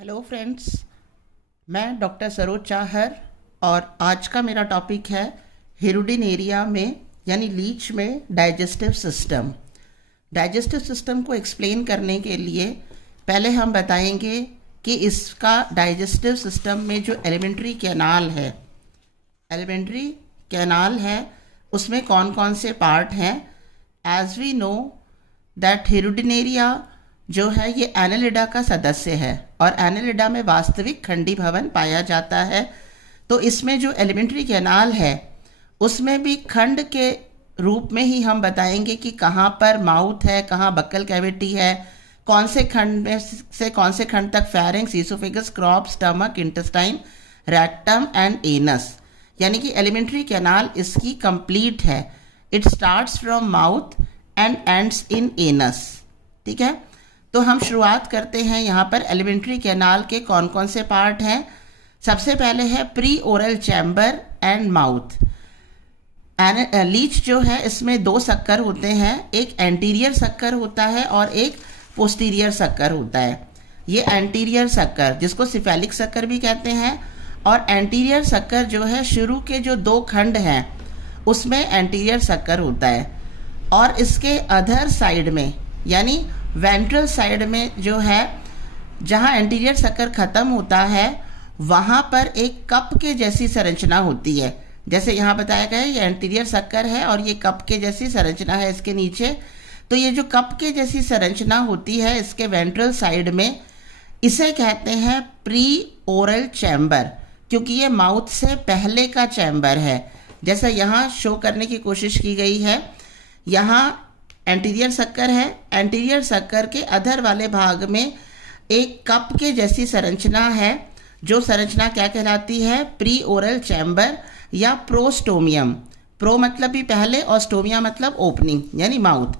Hello friends, मैं doctor Saroj Chahar और आज का मेरा टॉपिक है हिरुडिनेरिया में यानी लीच में डाइजेस्टिव सिस्टम। डाइजेस्टिव सिस्टम को एक्सप्लेन करने के लिए पहले हम बताएंगे कि इसका डाइजेस्टिव सिस्टम में जो एलिमेंट्री कैनाल है उसमें कौन कौन से पार्ट हैं। As we know that Hirudinaria जो है ये एनालिडा का सदस्य है और एनालिडा में वास्तविक खंडी भवन पाया जाता है। तो इसमें जो एलिमेंट्री कैनाल है उसमें भी खंड के रूप में ही हम बताएंगे कि कहाँ पर माउथ है, कहाँ बक्कल कैविटी है, कौन से खंड में से कौन से खंड तक pharynx, oesophagus, crop, stomach, intestine, rectum and anus, यानी कि एलिमेंट्री कैनाल इसकी कंप्लीट है। It starts from mouth and ends in anus. ठीक है, तो हम शुरुआत करते हैं। यहाँ पर एलिमेंट्री कैनाल के कौन कौन से पार्ट हैं। सबसे पहले है pre oral chamber and mouth. Leech जो है इसमें दो सक्कर होते हैं, एक एंटीरियर सक्कर होता है और एक पोस्टीरियर सक्कर होता है। ये एंटीरियर सक्कर जिसको सिफेलिक सक्कर भी कहते हैं और एंटीरियर सक्कर जो है शुरू के जो दो खंड हैं उसमें एंटीरियर सक्कर होता है और इसके अदर साइड में यानी वेंट्रल साइड में जो है जहाँ एंटीरियर सक्कर खत्म होता है वहाँ पर एक कप के जैसी संरचना होती है। जैसे यहाँ बताया गया है ये एंटीरियर सक्कर है और ये कप के जैसी संरचना है इसके नीचे। तो ये जो कप के जैसी संरचना होती है इसके वेंट्रल साइड में, इसे कहते हैं प्री ओरल चैम्बर, क्योंकि ये माउथ से पहले का चैम्बर है। जैसा यहाँ शो करने की कोशिश की गई है, यहाँ एंटीरियर सक्कर है, एंटीरियर सक्कर के अधर वाले भाग में एक कप के जैसी संरचना है, जो संरचना क्या कहलाती है, प्री ओरल चैम्बर या प्रोस्टोमियम। प्रो मतलब भी पहले और स्टोमिया मतलब ओपनिंग यानी माउथ,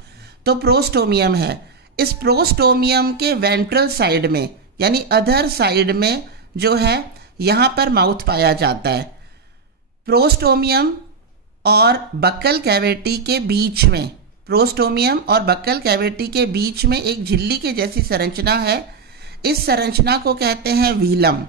तो प्रोस्टोमियम है। इस प्रोस्टोमियम के वेंट्रल साइड में यानी अधर साइड में जो है यहाँ पर माउथ पाया जाता है। प्रोस्टोमियम और बक्कल कैविटी के बीच में, प्रोस्टोमियम और बक्कल कैविटी के बीच में एक झिल्ली के जैसी संरचना है। इस संरचना को कहते हैं व्हीलम।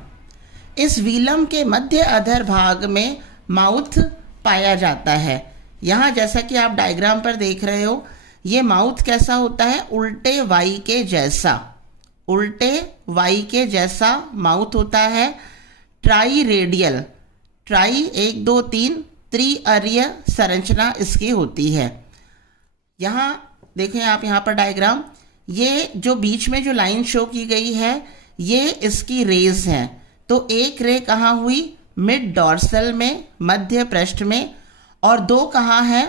इस व्हीलम के मध्य अधर भाग में माउथ पाया जाता है। यहाँ जैसा कि आप डायग्राम पर देख रहे हो, ये माउथ कैसा होता है, उल्टे वाई के जैसा, उल्टे वाई के जैसा माउथ होता है। ट्राई रेडियल, ट्राई 1 2 3 त्रिअरीय संरचना इसकी होती है। यहाँ देखें आप यहाँ पर डायग्राम, ये जो बीच में जो लाइन शो की गई है ये इसकी रेज हैं। तो एक रे कहाँ हुई, मिड डॉर्सल में, मध्य पृष्ठ में, और दो कहाँ है,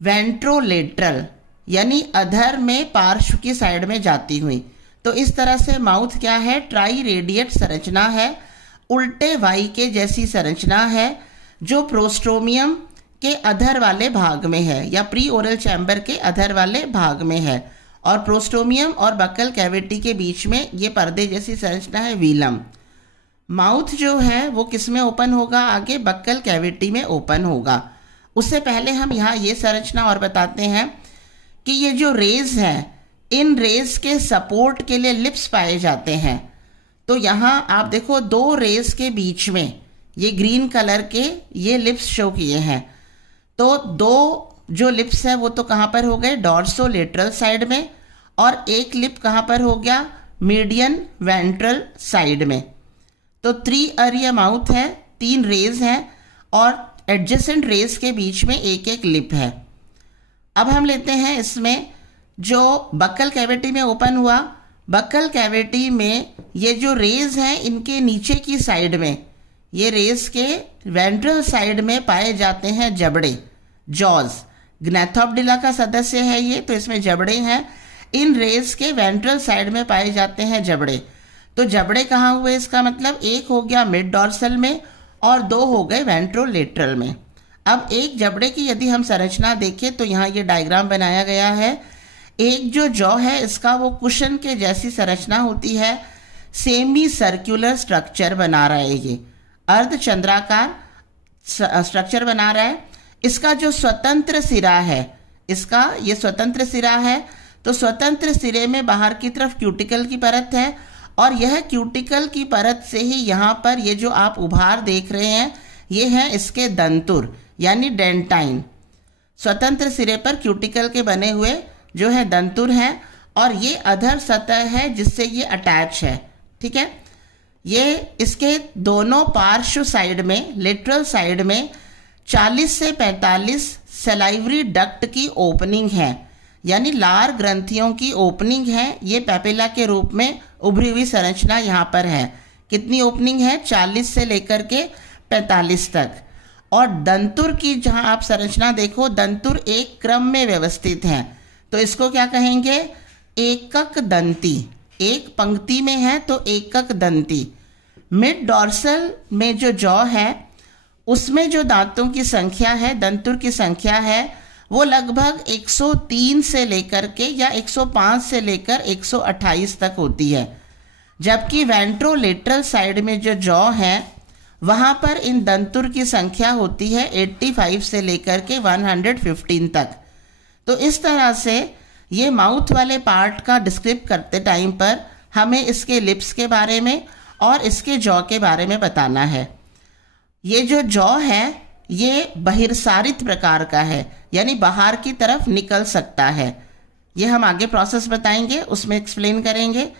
वेंट्रोलेटरल यानी अधर में पार्श्व की साइड में जाती हुई। तो इस तरह से माउथ क्या है, ट्राई रेडिएट संरचना है, उल्टे वाई के जैसी संरचना है, जो प्रोस्टोमियम के अधर वाले भाग में है या प्री ओरल चैम्बर के अधर वाले भाग में है। और प्रोस्टोमियम और बक्कल कैविटी के बीच में ये पर्दे जैसी संरचना है, व्हीलम। माउथ जो है वो किस में ओपन होगा, आगे बक्कल कैविटी में ओपन होगा। उससे पहले हम यहाँ ये संरचना और बताते हैं कि ये जो रेज हैं, इन रेज के सपोर्ट के लिए लिप्स पाए जाते हैं। तो यहाँ आप देखो दो रेज के बीच में ये ग्रीन कलर के ये लिप्स शो किए हैं। तो दो जो लिप्स है वो तो कहाँ पर हो गए, डॉर्सोलेटरल साइड में, और एक लिप कहाँ पर हो गया, मीडियन वेंट्रल साइड में। तो त्रिअरीय माउथ है, 3 रेज हैं और एडजेसेंट रेज के बीच में एक एक लिप है। अब हम लेते हैं इसमें जो बक्कल कैविटी में ओपन हुआ, बक्कल कैविटी में ये जो रेज हैं इनके नीचे की साइड में, ये रेस के वेंट्रल साइड में पाए जाते हैं जबड़े, जॉज। ग्नैथोपडिला का सदस्य है ये, तो इसमें जबड़े हैं। इन रेस के वेंट्रल साइड में पाए जाते हैं जबड़े। तो जबड़े कहाँ हुए, इसका मतलब एक हो गया मिड डॉर्सल में और 2 हो गए वेंट्रोलेटरल में। अब एक जबड़े की यदि हम संरचना देखें तो यहाँ ये डायग्राम बनाया गया है। एक जो जॉ है इसका वो कुशन के जैसी संरचना होती है, सेमी सर्कुलर स्ट्रक्चर बना रहा है, ये अर्धचंद्राकार स्ट्रक्चर बना रहा है। इसका जो स्वतंत्र सिरा है, इसका ये स्वतंत्र सिरा है, तो स्वतंत्र सिरे में बाहर की तरफ क्यूटिकल की परत है और यह क्यूटिकल की परत से ही यहाँ पर ये जो आप उभार देख रहे हैं ये हैं इसके दंतुर यानी डेंटाइन। स्वतंत्र सिरे पर क्यूटिकल के बने हुए जो है दंतुर हैं और ये अधर सतह है जिससे ये अटैच है। ठीक है, ये इसके दोनों पार्श्व साइड में लेटरल साइड में 40 से 45 सलाइवरी डक्ट की ओपनिंग है यानी लार ग्रंथियों की ओपनिंग है। ये पेपिला के रूप में उभरी हुई संरचना यहाँ पर है। कितनी ओपनिंग है? 40 से लेकर के 45 तक। और दंतुर की जहाँ आप संरचना देखो, दंतुर एक क्रम में व्यवस्थित हैं, तो इसको क्या कहेंगे? एकक दंती। एक पंक्ति में है तो एकक दंती। मिड डॉर्सल में जो जॉ है उसमें जो दांतों की संख्या है, दंतुर की संख्या है, वो लगभग 103 से लेकर के या 105 से लेकर 128 तक होती है। जबकि वेंट्रोलेटरल साइड में जो जॉ है वहाँ पर इन दंतुर की संख्या होती है 85 से लेकर के 115 तक। तो इस तरह से ये माउथ वाले पार्ट का डिस्क्रिप्ट करते टाइम पर हमें इसके लिप्स के बारे में और इसके जॉ के बारे में बताना है। ये जो जॉ है ये बहिर्सारित प्रकार का है यानी बाहर की तरफ निकल सकता है। ये हम आगे प्रोसेस बताएंगे, उसमें एक्सप्लेन करेंगे।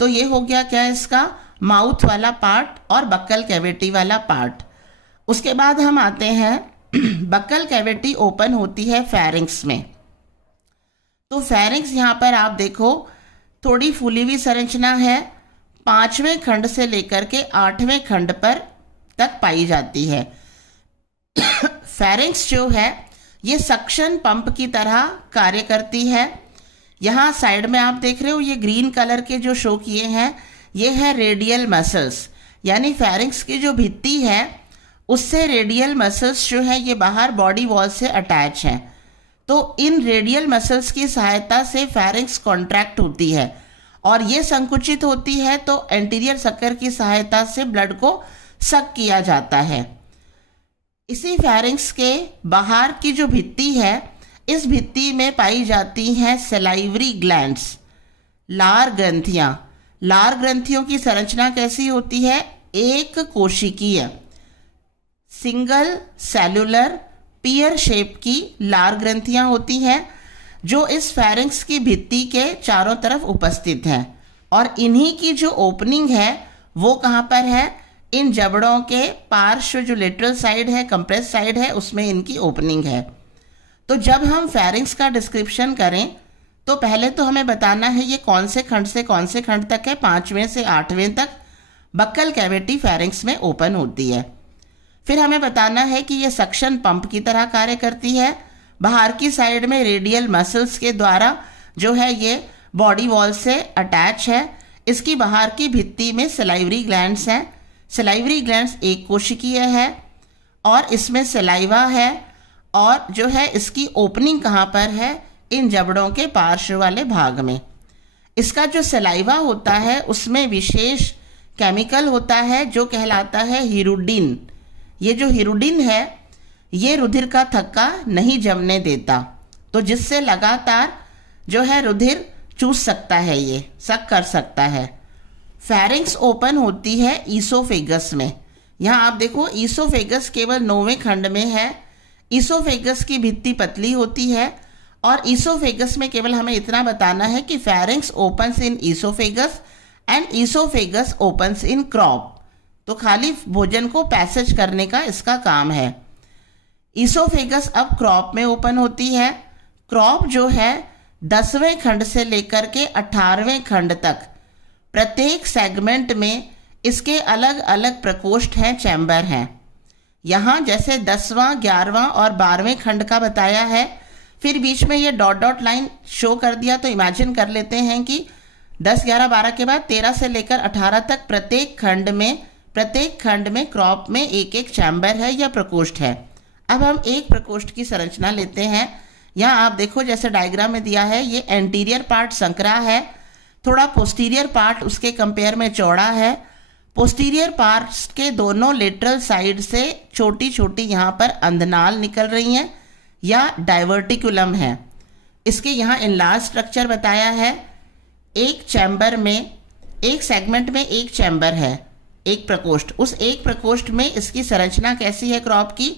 तो ये हो गया क्या इसका माउथ वाला पार्ट और बक्कल कैविटी वाला पार्ट। उसके बाद हम आते हैं बक्कल कैविटी ओपन होती है फेरिंक्स में। तो फेरिंक्स यहाँ पर आप देखो थोड़ी फूली हुई संरचना है, 5वें खंड से लेकर के 8वें खंड पर तक पाई जाती है। फेरिंक्स जो है ये सक्शन पंप की तरह कार्य करती है। यहाँ साइड में आप देख रहे हो ये ग्रीन कलर के जो शो किए हैं ये है रेडियल मसल्स, यानी फेरिंक्स की जो भित्ति है उससे रेडियल मसल्स जो है ये बाहर बॉडी वॉल से अटैच हैं। तो इन रेडियल मसल्स की सहायता से फेरिंक्स कॉन्ट्रैक्ट होती है और ये संकुचित होती है तो एंटीरियर सकर की सहायता से ब्लड को सक किया जाता है। इसी फेरिंक्स के बाहर की जो भित्ति है इस भित्ति में पाई जाती हैं सलाइवरी ग्लैंड्स, लार ग्रंथियां। लार ग्रंथियों की संरचना कैसी होती है? एक कोशिकीय सिंगल सेलुलर पियर शेप की लार ग्रंथियां होती हैं जो इस फेरिंक्स की भित्ति के चारों तरफ उपस्थित हैं और इन्हीं की जो ओपनिंग है वो कहाँ पर है? इन जबड़ों के पार्श्व जो लेटरल साइड है, कंप्रेस साइड है, उसमें इनकी ओपनिंग है। तो जब हम फेरिंक्स का डिस्क्रिप्शन करें तो पहले तो हमें बताना है ये कौन से खंड से कौन से खंड तक है। 5वें से 8वें तक बक्कल कैविटी फेरिंक्स में ओपन होती है। फिर हमें बताना है कि ये सक्शन पंप की तरह कार्य करती है। बाहर की साइड में रेडियल मसल्स के द्वारा जो है ये बॉडी वॉल से अटैच है। इसकी बाहर की भित्ति में सलाइवरी ग्लैंड्स हैं। सलाइवरी ग्लैंड्स एक कोशिकीय है और इसमें सलाइवा है और जो है इसकी ओपनिंग कहाँ पर है? इन जबड़ों के पार्श्व वाले भाग में। इसका जो सलाइवा होता है उसमें विशेष केमिकल होता है जो कहलाता है हिरुडिन। ये जो हिरुडिन है ये रुधिर का थक्का नहीं जमने देता, तो जिससे लगातार जो है रुधिर चूस सकता है, ये सक कर सकता है। फेरिंक्स ओपन होती है ईसोफेगस में। यहाँ आप देखो ईसोफेगस केवल 9वें खंड में है। ईसोफेगस की भित्ति पतली होती है और ईसोफेगस में केवल हमें इतना बताना है कि pharynx opens in oesophagus and oesophagus opens in crop. तो खाली भोजन को पैसेज करने का इसका काम है। ईसोफेगस अब क्रॉप में ओपन होती है। क्रॉप जो है 10वें खंड से लेकर के 18वें खंड तक प्रत्येक सेगमेंट में इसके अलग अलग प्रकोष्ठ हैं, चैम्बर हैं। यहाँ जैसे 10वां, 11वां और 12वें खंड का बताया है, फिर बीच में ये डॉट डॉट लाइन शो कर दिया। तो इमेजिन कर लेते हैं कि 10, 11, 12 के बाद 13 से लेकर 18 तक प्रत्येक खंड में क्रॉप में एक एक चैम्बर है या प्रकोष्ठ है। अब हम एक प्रकोष्ठ की संरचना लेते हैं। यहाँ आप देखो जैसे डायग्राम में दिया है, ये एंटीरियर पार्ट संकरा है, थोड़ा पोस्टीरियर पार्ट उसके कंपेयर में चौड़ा है। पोस्टीरियर पार्ट्स के दोनों लेटरल साइड से छोटी छोटी यहाँ पर अंधनाल निकल रही हैं या डाइवर्टिकुलम है। इसके यहाँ इनलार्ज स्ट्रक्चर बताया है। एक चैम्बर में एक सेगमेंट में एक चैम्बर है, एक प्रकोष्ठ, उस एक प्रकोष्ठ में इसकी संरचना कैसी है क्रॉप की?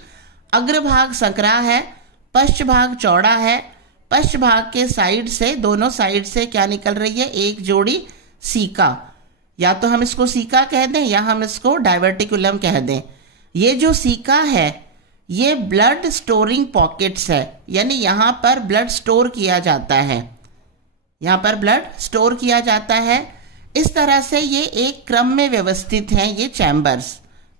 अग्रभाग संकरा है, पश्च भाग चौड़ा है, पश्च भाग के साइड से, दोनों साइड से क्या निकल रही है? एक जोड़ी सीका, या तो हम इसको सीका कह दें या हम इसको डाइवर्टिकुलम कह दें। ये जो सीका है ये ब्लड स्टोरिंग पॉकेट्स है, यानी यहाँ पर ब्लड स्टोर किया जाता है, यहाँ पर ब्लड स्टोर किया जाता है। इस तरह से ये एक क्रम में व्यवस्थित हैं ये चैम्बर्स।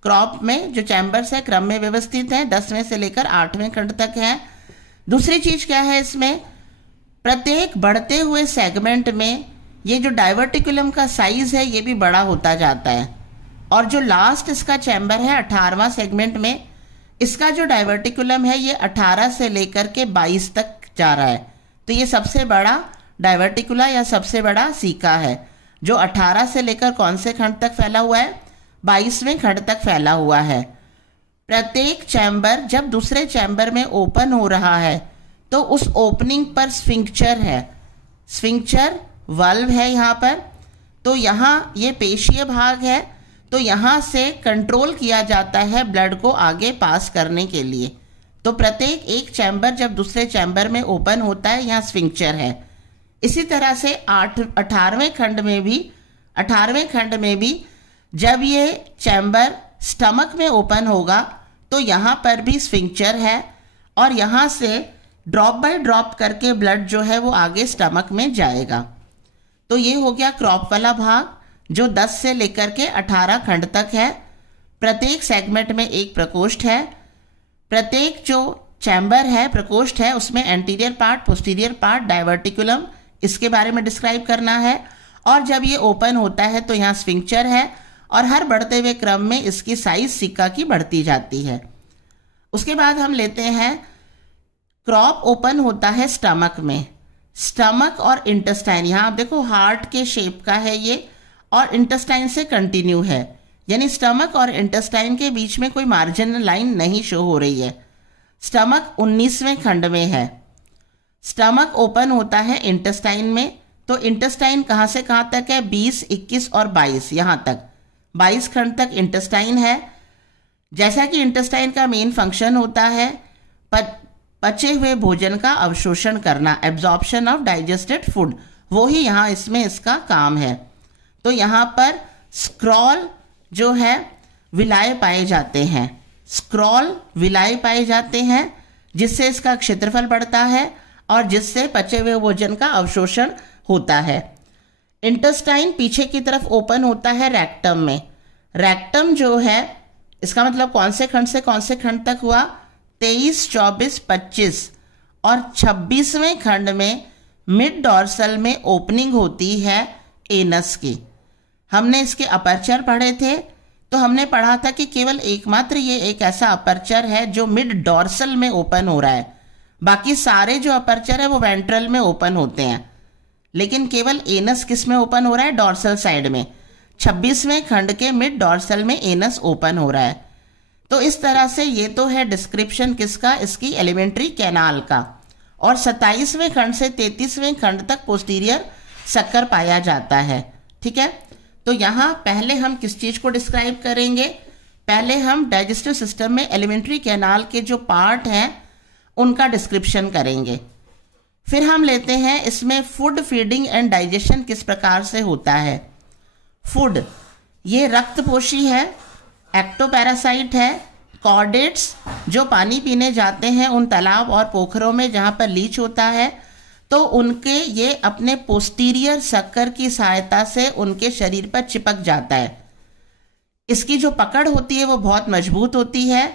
क्रॉप में जो चैम्बर्स है क्रम में व्यवस्थित हैं, 10वें से लेकर 8वें खंड तक हैं। दूसरी चीज क्या है इसमें? प्रत्येक बढ़ते हुए सेगमेंट में ये जो डाइवर्टिकुलम का साइज है ये भी बड़ा होता जाता है, और जो लास्ट इसका चैम्बर है 18वां सेगमेंट में, इसका जो डाइवर्टिकुलम है ये 18 से लेकर के 22 तक जा रहा है। तो ये सबसे बड़ा डाइवर्टिकुला या सबसे बड़ा सीका है, जो 18 से लेकर कौन से खंड तक फैला हुआ है? 22वें खंड तक फैला हुआ है। प्रत्येक चैम्बर जब दूसरे चैम्बर में ओपन हो रहा है तो उस ओपनिंग पर स्फिंक्चर है, स्फिंक्चर वाल्व है यहाँ पर। तो यहाँ ये पेशीय भाग है, तो यहाँ से कंट्रोल किया जाता है ब्लड को आगे पास करने के लिए। तो प्रत्येक एक चैम्बर जब दूसरे चैम्बर में ओपन होता है यहाँ स्फिंक्चर है। इसी तरह से 18वें खंड में भी जब ये चैम्बर स्टमक में ओपन होगा तो यहाँ पर भी स्फिंक्चर है, और यहाँ से ड्रॉप बाय ड्रॉप करके ब्लड जो है वो आगे स्टमक में जाएगा। तो ये हो गया क्रॉप वाला भाग जो 10 से लेकर के 18 खंड तक है। प्रत्येक सेगमेंट में एक प्रकोष्ठ है, प्रत्येक जो चैम्बर है प्रकोष्ठ है उसमें anterior part, posterior part, diverticulum, इसके बारे में डिस्क्राइब करना है। और जब ये ओपन होता है तो यहाँ स्फिंक्चर है, और हर बढ़ते हुए क्रम में इसकी साइज सिक्का की बढ़ती जाती है। उसके बाद हम लेते हैं क्रॉप ओपन होता है स्टमक में। स्टमक और इंटेस्टाइन, यहाँ आप देखो हार्ट के शेप का है ये, और इंटेस्टाइन से कंटिन्यू है, यानी स्टमक और इंटेस्टाइन के बीच में कोई मार्जिनल लाइन नहीं शो हो रही है। स्टमक 19वें खंड में है। स्टमक ओपन होता है इंटेस्टाइन में, तो इंटेस्टाइन कहाँ से कहाँ तक है? 20, 21 और 22, यहाँ तक 22 खंड तक इंटेस्टाइन है। जैसा कि इंटेस्टाइन का मेन फंक्शन होता है पचे हुए भोजन का अवशोषण करना, एब्जॉर्प्शन ऑफ डाइजेस्टेड फूड, वो ही यहाँ इसमें इसका काम है। तो यहाँ पर स्क्रॉल जो है विलाय पाए जाते हैं, स्क्रॉल विलाय पाए जाते हैं, जिससे इसका क्षेत्रफल बढ़ता है और जिससे पचे हुए भोजन का अवशोषण होता है। इंटेस्टाइन पीछे की तरफ ओपन होता है रेक्टम में। रेक्टम जो है इसका मतलब कौन से खंड से कौन से खंड तक हुआ? 23, 24, 25 और 26वें खंड में मिड डॉर्सल में ओपनिंग होती है एनस की। हमने इसके अपर्चर पढ़े थे, तो हमने पढ़ा था कि केवल एकमात्र ये एक ऐसा अपर्चर है जो मिड डॉर्सल में ओपन हो रहा है, बाकी सारे जो अपर्चर है वो वेंट्रल में ओपन होते हैं, लेकिन केवल एनस किस में ओपन हो रहा है? डॉर्सल साइड में। 26वें खंड के मिड डॉर्सल में एनस ओपन हो रहा है। तो इस तरह से ये तो है डिस्क्रिप्शन किसका? इसकी एलिमेंट्री कैनाल का। और 27वें खंड से 33वें खंड तक पोस्टीरियर सक्कर पाया जाता है। ठीक है, तो यहाँ पहले हम किस चीज को डिस्क्राइब करेंगे? पहले हम डाइजेस्टिव सिस्टम में एलिमेंट्री कैनाल के जो पार्ट हैं उनका डिस्क्रिप्शन करेंगे। फिर हम लेते हैं इसमें फूड फीडिंग एंड डाइजेशन किस प्रकार से होता है। फूड, ये रक्तपोशी है, एक्टोपैरासाइट है, कॉर्डेट्स जो पानी पीने जाते हैं उन तालाब और पोखरों में जहाँ पर लीच होता है, तो उनके ये अपने पोस्टीरियर सक्कर की सहायता से उनके शरीर पर चिपक जाता है। इसकी जो पकड़ होती है वो बहुत मजबूत होती है।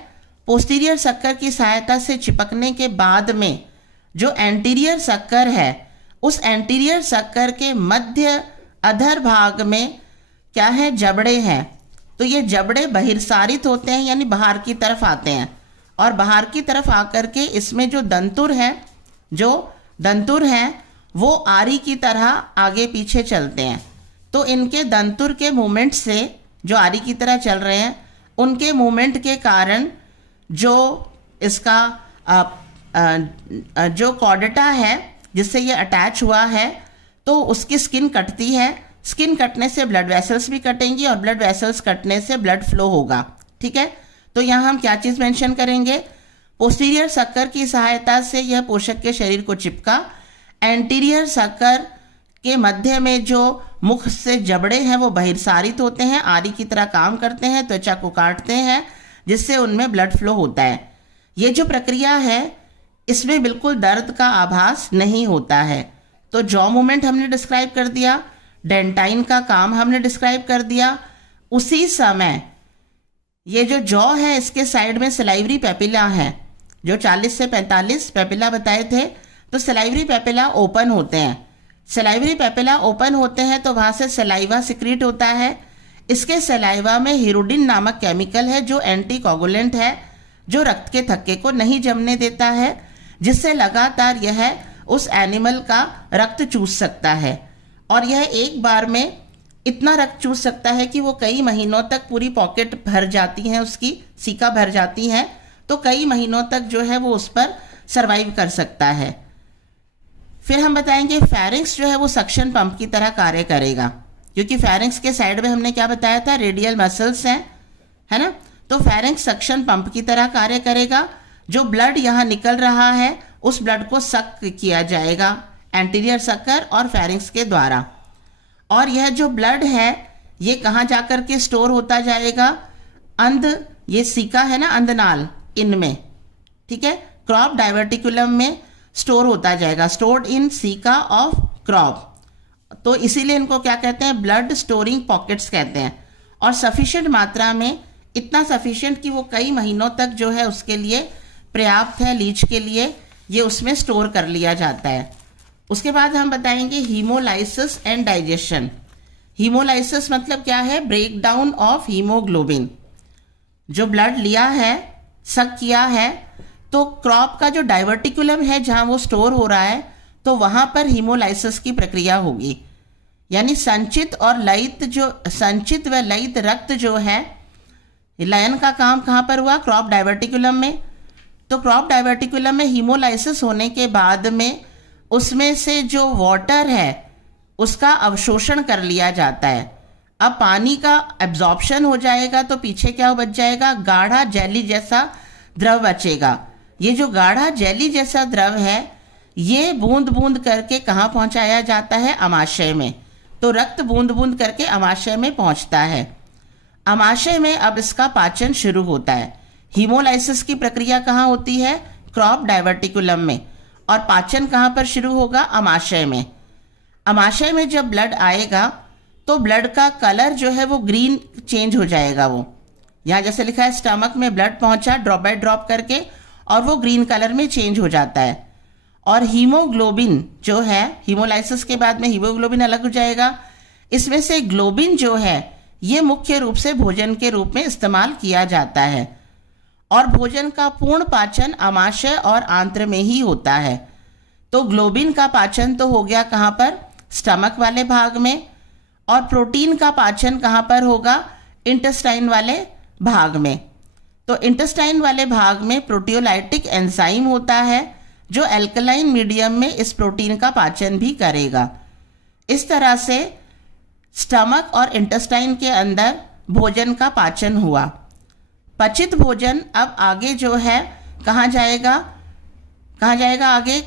पोस्टीरियर सक्कर की सहायता से चिपकने के बाद में जो एंटीरियर सक्कर है, उस एंटीरियर सक्कर के मध्य अधर भाग में क्या है? जबड़े हैं। तो ये जबड़े बहिर्सारित होते हैं, यानी बाहर की तरफ आते हैं, और बाहर की तरफ आकर के इसमें जो दंतुर हैं वो आरी की तरह आगे पीछे चलते हैं। तो इनके दंतुर के मूवमेंट से, जो आरी की तरह चल रहे हैं, उनके मूवमेंट के कारण जो इसका जो कॉर्डेटा है जिससे ये अटैच हुआ है, तो उसकी स्किन कटती है। स्किन कटने से ब्लड वेसल्स भी कटेंगी और ब्लड वेसल्स कटने से ब्लड फ्लो होगा। ठीक है, तो यहाँ हम क्या चीज़ मेंशन करेंगे? पोस्टीरियर सक्कर की सहायता से यह पोषक के शरीर को चिपका। एंटीरियर सक्कर के मध्य में जो मुख से जबड़े हैं वो बहिर्सारित होते हैं, आरी की तरह काम करते हैं, त्वचा को काटते हैं, जिससे उनमें ब्लड फ्लो होता है। ये जो प्रक्रिया है इसमें बिल्कुल दर्द का आभास नहीं होता है। तो जॉ मूवमेंट हमने डिस्क्राइब कर दिया, डेंटाइन का काम हमने डिस्क्राइब कर दिया। उसी समय ये जो जॉ है इसके साइड में सलाइवरी पेपिला है, जो 40 से 45 पेपिला बताए थे। तो सलाइवरी पेपिला ओपन होते हैं। सलाइवरी पेपिला ओपन होते हैं तो वहाँ से सलाइवा सिक्रीट होता है। इसके सलाइवा में हिरोडिन नामक केमिकल है जो एंटी कोगुलेंट है, जो रक्त के थक्के को नहीं जमने देता है, जिससे लगातार यह उस एनिमल का रक्त चूस सकता है। और यह एक बार में इतना रक्त चूस सकता है कि वो कई महीनों तक पूरी पॉकेट भर जाती हैं, उसकी सीका भर जाती हैं, तो कई महीनों तक जो है वो उस पर सरवाइव कर सकता है। फिर हम बताएंगे फेरिंक्स जो है वो सक्शन पंप की तरह कार्य करेगा, क्योंकि फेरिंक्स के साइड में हमने क्या बताया था, रेडियल मसल्स हैं, है ना। तो फेरिंक्स सक्शन पंप की तरह कार्य करेगा। जो ब्लड यहाँ निकल रहा है उस ब्लड को सक किया जाएगा एंटीरियर सक्कर और फेरिंक्स के द्वारा। और यह जो ब्लड है ये कहाँ जाकर के स्टोर होता जाएगा? अंध, ये सीका है ना, अंधनाल, इनमें, ठीक है, क्रॉप डाइवर्टिकुलम में स्टोर होता जाएगा, stored in caeca of crop. तो इसीलिए इनको क्या कहते हैं? ब्लड स्टोरिंग पॉकेट्स कहते हैं। और सफिशिएंट मात्रा में, इतना सफिशिएंट कि वो कई महीनों तक जो है उसके लिए पर्याप्त है, लीच के लिए, ये उसमें स्टोर कर लिया जाता है। उसके बाद हम बताएंगे हीमोलाइसिस एंड डाइजेशन। हीमोलाइसिस मतलब क्या है? Break down of haemoglobin. जो ब्लड लिया है, सक किया है, तो क्रॉप का जो डाइवर्टिकुलम है जहां वो स्टोर हो रहा है, तो वहां पर हीमोलाइसिस की प्रक्रिया होगी। यानी संचित व लयित रक्त जो है, लयन का काम कहां पर हुआ? क्रॉप डाइवर्टिकुलम में। तो क्रॉप डाइवर्टिकुलम में हीमोलाइसिस होने के बाद में उसमें से जो वाटर है उसका अवशोषण कर लिया जाता है। अब पानी का एब्जॉर्प्शन हो जाएगा तो पीछे क्या बच जाएगा? गाढ़ा जेली जैसा द्रव बचेगा। ये जो गाढ़ा जेली जैसा द्रव है ये बूंद बूंद करके कहाँ पहुंचाया जाता है? अमाशय में। तो रक्त बूंद बूंद करके अमाशय में पहुंचता है। अमाशय में अब इसका पाचन शुरू होता है। हीमोलाइसिस की प्रक्रिया कहाँ होती है? क्रॉप डाइवर्टिकुलम में। और पाचन कहाँ पर शुरू होगा? अमाशय में। अमाशय में जब ब्लड आएगा तो ब्लड का कलर जो है वो ग्रीन चेंज हो जाएगा। वो यहाँ जैसे लिखा है स्टमक में ब्लड पहुंचा ड्रॉप बाय ड्रॉप करके, और वो ग्रीन कलर में चेंज हो जाता है। और हीमोग्लोबिन जो है, हीमोलाइसिस के बाद में हीमोग्लोबिन अलग हो जाएगा। इसमें से ग्लोबिन जो है ये मुख्य रूप से भोजन के रूप में इस्तेमाल किया जाता है। और भोजन का पूर्ण पाचन अमाशय और आंत्र में ही होता है। तो ग्लोबिन का पाचन तो हो गया कहाँ पर? स्टमक वाले भाग में। और प्रोटीन का पाचन कहाँ पर होगा? इंटेस्टाइन वाले भाग में। तो इंटेस्टाइन वाले भाग में प्रोटियोलाइटिक एंजाइम होता है जो एल्कलाइन मीडियम में इस प्रोटीन का पाचन भी करेगा। इस तरह से स्टमक और इंटेस्टाइन के अंदर भोजन का पाचन हुआ। पचित भोजन अब आगे जो है कहाँ जाएगा? आगे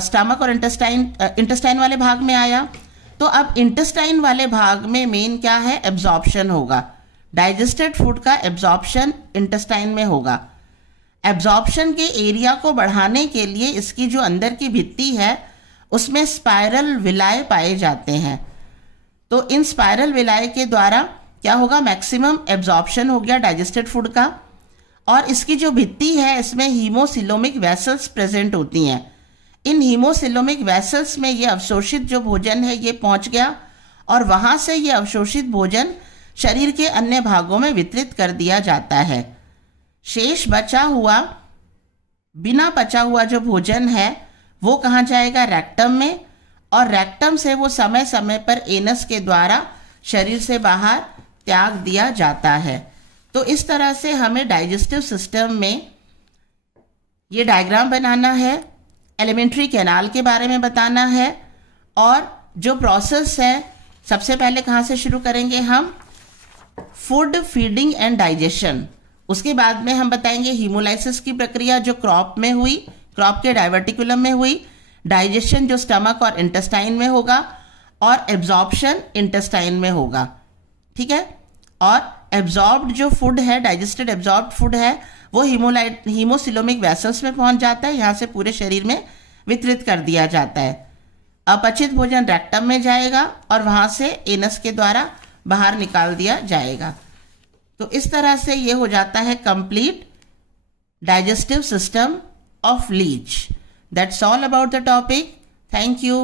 स्टमक और इंटेस्टाइन वाले भाग में आया। तो अब इंटेस्टाइन वाले भाग में मेन क्या है? एब्जॉर्प्शन होगा। डाइजेस्टेड फूड का एब्जॉर्प्शन इंटेस्टाइन में होगा। एब्जॉर्प्शन के एरिया को बढ़ाने के लिए इसकी जो अंदर की भित्ति है उसमें स्पाइरल विलाय पाए जाते हैं। तो इन स्पाइरल विलाय के द्वारा क्या होगा? मैक्सिमम एब्जॉर्प्शन हो गया डाइजेस्टेड फूड का। और इसकी जो भित्ति है इसमें हीमोसिलोमिक वेसल्स प्रेजेंट होती हैं। इन हीमोसिलोमिक वेसल्स में ये अवशोषित जो भोजन है ये पहुंच गया और वहां से ये अवशोषित भोजन शरीर के अन्य भागों में वितरित कर दिया जाता है। शेष बचा हुआ, बिना पचा हुआ जो भोजन है वो कहाँ जाएगा? रेक्टम में। और रेक्टम से वो समय समय पर एनस के द्वारा शरीर से बाहर त्याग दिया जाता है। तो इस तरह से हमें डाइजेस्टिव सिस्टम में ये डायग्राम बनाना है, एलिमेंट्री कैनाल के बारे में बताना है, और जो प्रोसेस है सबसे पहले कहाँ से शुरू करेंगे हम? Food feeding and digestion. उसके बाद में हम बताएंगे हीमोलाइसिस की प्रक्रिया जो क्रॉप में हुई, क्रॉप के डाइवर्टिकुलम में हुई, डाइजेशन जो स्टमक और इंटेस्टाइन में होगा, और एब्जॉर्प्शन इंटेस्टाइन में होगा। ठीक है। और एब्जॉर्ब्ड जो फूड है, डाइजेस्टेड एब्जॉर्ब्ड फूड है, वो हीमोसिलोमिक वेसल्स में पहुंच जाता है, यहाँ से पूरे शरीर में वितरित कर दिया जाता है। अपचित भोजन रेक्टम में जाएगा और वहां से एनस के द्वारा बाहर निकाल दिया जाएगा। तो इस तरह से ये हो जाता है complete digestive system of leech. That's all about the topic. Thank you.